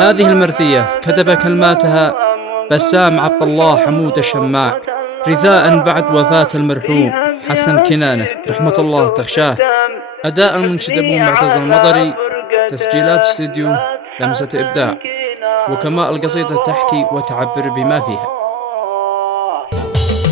هذه المرثية كتب كلماتها بسام عبد الله حمود الشماع رثاء بعد وفاة المرحوم حسن كنانة رحمة الله تغشاه. أداء المنشد أبو معتز المضري، تسجيلات استديو لمسة إبداع، وكما القصيدة تحكي وتعبر بما فيها.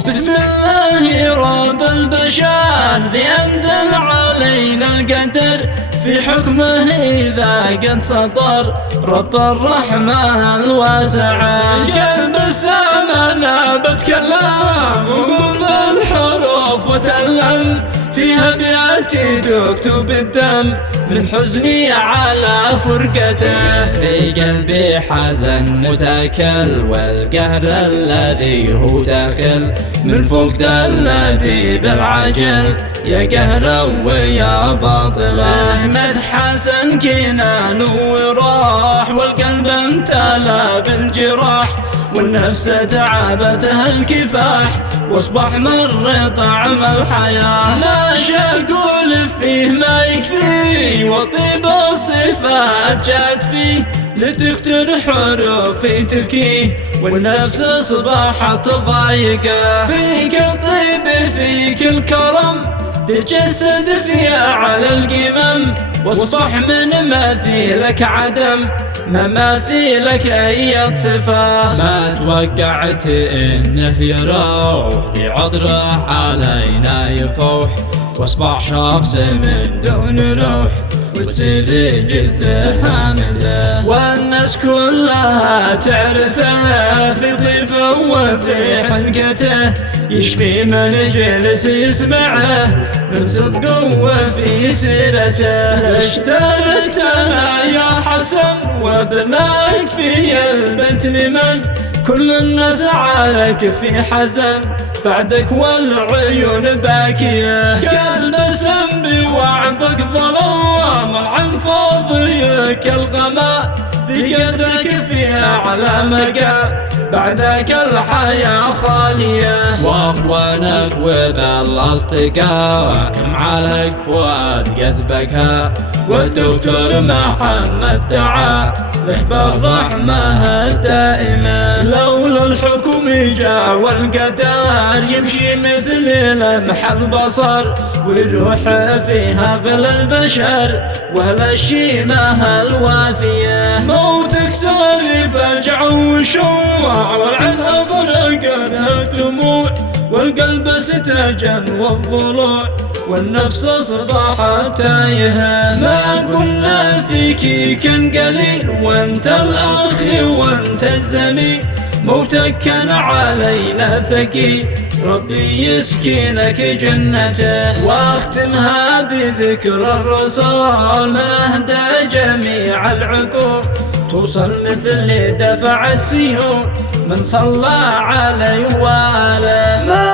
بسم الله رب البشر ذي أنزل علينا القدر، في حكمه إذا قد سطر رب الرحمة الواسعة. قلب السماء بتكلم وقول الحروف وتألم، فيها بياتي تكتب الدم من حزني على فرقته. في قلبي حزن متاكل والقهر الذي هو داخل، من فقد اللبيب العجل يا قهر ويا باطله. مدح حسن كنان وراح والقلب امتلا بالجراح، والنفس تعبتها الكفاح واصبح مر طعم الحياة. لا شقول فيه ما يكفي وطيب الصفات جات فيه، لتكتر حروفي تبكيه والنفس اصبحت ضايقة. فيك الطيب فيك الكرم تجسد فيها على القمم، واصبح من مثيلك عدم ما مثيلك أي صفة. ما توقعت إنه يروح بعذره علينا يفوح، واصبح شخص من دون روح وتصير جثة هامدة، والناس كلها تعرفه في طيبه وفي حنكته. يشفي من جلس يسمعه من صدقه وفي سيرته. اشتريتنا يا حسن وابنائك في البيت لمن، كل الناس عليك في حزن بعدك والعيون باكية. قلب سم بوعدك ظلام عن فاضيك الغماء، في قدرك فيها على مقام بعدك الحياة خالية. واخوانك وبالاصدقاء كم عليك فؤاد قد بكى، والدكتور محمد دعا لك بالرحمة الدائمة. لولا الحكم جا والقدر يمشي مثل لمح البصر، والروح فيها غلى البشر وهلا الشيمة الوافية. موتك صار فجعة وشوع والعين أبرقتها الدموع، والقلب استجن والضلوع والنفس أصبحت تايهة. ما كنا فيك كان قليل وانت الأخ وانت الزميل، موتك كان علينا ثقيل ربي يسكنك جنته. واختمها بذكر الرسول مهدى جميع العقول، توصل مثل دفع السيوف من صلى عليه وآله.